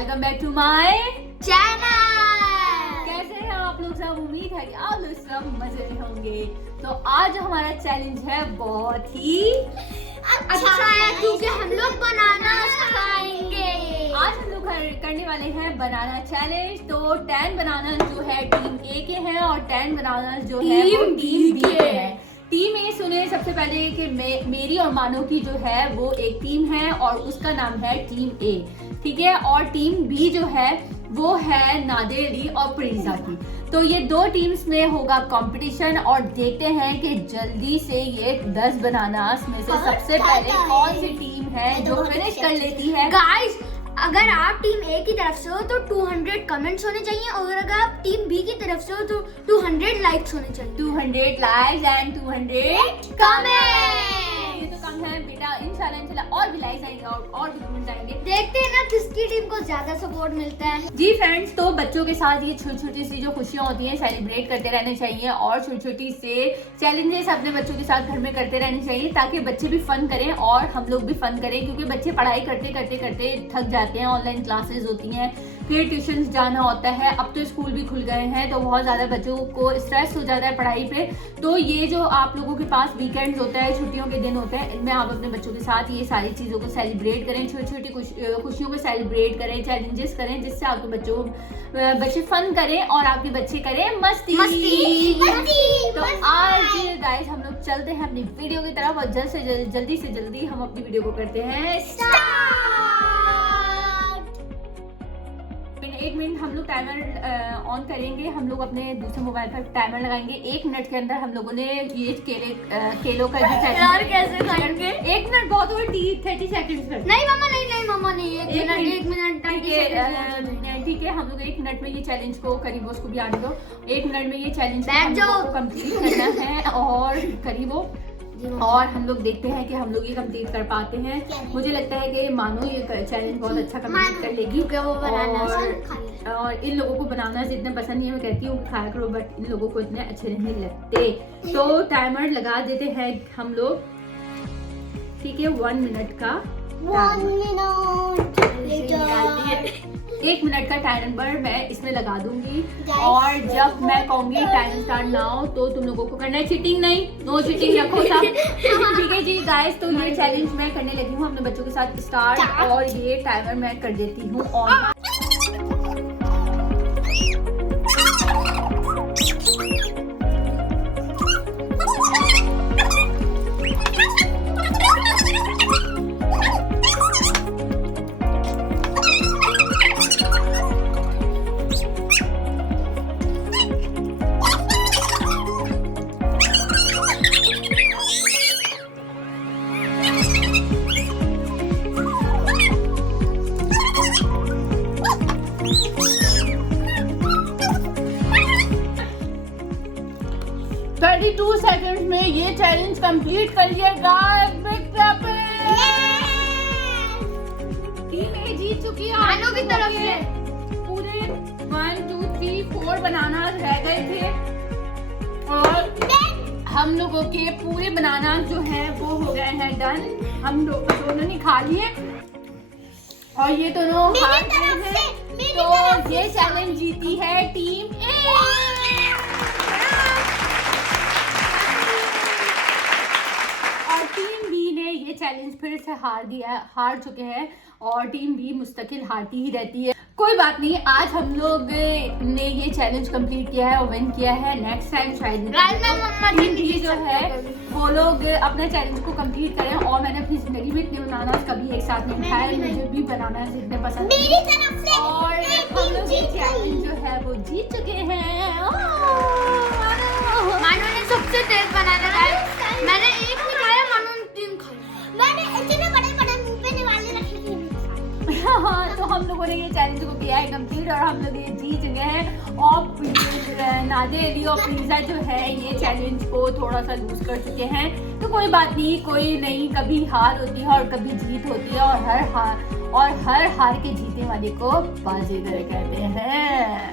Welcome back to my channel. कैसे हैं आप लोग सब? उम्मीद है कि आप लोग सब मजे में होंगे। तो आज हमारा चैलेंज है बहुत ही अच्छा है क्योंकि हम लोग बनाना खाएंगे। आज हम लोग करने वाले हैं बनाना चैलेंज। तो 10 बनाना जो है टीम ए के हैं और 10 बनाना जो है वो टीम बी के है। टीम ए सुने सबसे पहले कि मेरी और मानो की जो है वो एक टीम है और उसका नाम है टीम ए, ठीक है। और टीम बी जो है वो है नादिर अली और प्रीजा की। तो ये दो टीम्स में होगा कंपटीशन और देखते हैं कि जल्दी से ये 10 बनानास में से सबसे पहले कौन सी टीम है जो फिनिश कर लेती है। गाइस, अगर आप टीम ए की तरफ से हो तो 200 कमेंट्स होने चाहिए और अगर आप टीम बी की तरफ से हो तो 200 लाइक्स होने चाहिए। 200 लाइक्स एंड 200 कमेंट। ये तो कम है बेटा, इंशाल्लाह और भी लाइक्स आएंगे और भी कमेंट आएंगे। देखते हैं ना किसकी टीम को ज्यादा सपोर्ट मिलता है। जी फ्रेंड्स, तो बच्चों के साथ ये छोटी छोटी सी जो खुशियां होती हैं सेलिब्रेट करते रहने चाहिए और छोटी छोटी से चैलेंजेस अपने बच्चों के साथ घर में करते रहने चाहिए ताकि बच्चे भी फन करें और हम लोग भी फन करें, क्योंकि बच्चे पढ़ाई करते करते करते थक जाते हैं। ऑनलाइन क्लासेस होती हैं, फिर ट्यूशन जाना होता है, अब तो स्कूल भी खुल गए हैं तो बहुत ज़्यादा बच्चों को स्ट्रेस हो जाता है पढ़ाई पे। तो ये जो आप लोगों के पास वीकेंड होता है, छुट्टियों के दिन होते हैं, इनमें आप अपने बच्चों के साथ ये सारी चीज़ों को सेलिब्रेट करें, छोटी छोटी खुशियों को सेलिब्रेट करें, चैलेंजेस करें, जिससे आपके बच्चे फन करें और आपके बच्चे करें मस्ती। तो आज गाइस हम लोग चलते हैं अपनी वीडियो की तरफ और जल्दी से जल्दी हम अपनी वीडियो को करते हैं एक मिनट हम लोग टाइमर ऑन करेंगे। हम लोग अपने दूसरे मोबाइल पर टाइमर लगाएंगे। 1 मिनट के अंदर हम लोगों ने ये केलों का जो यार कैसे खाएंगे? 1 मिनट बहुत और 30 सेकंड्स में। नहीं मामा नहीं 1 मिनट ठीक है। हम लोग 1 मिनट में ये चैलेंज को करीबो, उसको भी आने दो। 1 मिनट में ये चैलेंज को कंप्लीट करना है और करीबो और हम लोग देखते हैं कि हम लोग ये कंप्लीट कर पाते हैं। मुझे लगता है कि मानो ये चैलेंज बहुत अच्छा कंप्लीट कर लेगी और इन लोगों को बनाना इतना पसंद नहीं है। मैं कहती हूँ खाया करो, बट इन लोगों को इतने अच्छे नहीं लगते। तो टाइमर लगा देते हैं हम लोग, ठीक है। 1 मिनट का 1 मिनट का टाइमर मैं इसमें लगा दूंगी और जब मैं कहूंगी टाइम स्टार्ट नाउ तो तुम लोगों को करना है। चीटिंग नहीं, नो चीटिंग रखो सब, ठीक है जी गाइस। तो ये चैलेंज मैं करने लगी हूँ अपने बच्चों के साथ स्टार्ट और ये टाइमर मैं कर देती हूँ ऑन। टू सेकंड्स में ये चैलेंज कंप्लीट कर लिया गाइस। Big clapping. टीम ए जीत चुकी है। मानो की तरफ से पूरे 1 2 3 4 बनाना रह गए थे और हम लोगों के पूरे बनाना जो है वो हो गए हैं डन। हम लोग दोनों ने खा लिए और ये दोनों हार गए हैं। तो ये चैलेंज जीती है टीम ए। ये चैलेंज फिर से हार चुके हैं और टीम भी मुस्तकिल हारती ही रहती है। कोई बात नहीं, आज हम लोग ने ये चैलेंज कंप्लीट किया है और विन किया है। नेक्स्ट टाइम शायद टीम बी जो है वो लोग अपना चैलेंज को कंप्लीट करें। और मैंने अपनी जिंदगी में इतने बनाना कभी एक साथ नहीं खाया, मुझे भी बनाना इतने पसंद है और हम लोग ये चैलेंज जो है वो जीत चुके हैं। मानो ने सबसे तेज बनाना खाया, मैंने एक नहीं खाया, मानो ने 3 खाया। मैंने इतने बड़े मुंह पे निवाले रखे थे। हाँ, तो हम लोगों ने ये चैलेंज को किया है कंप्लीट और हम लोग ये जीत गए हैं। और नादिर अली और प्रीजा जो है ये चैलेंज को थोड़ा सा लूज कर चुके हैं। तो कोई बात नहीं, कोई नहीं, कभी हार होती है और कभी जीत होती है और हर हार के जीतने वाले को बाजीगर कहते हैं।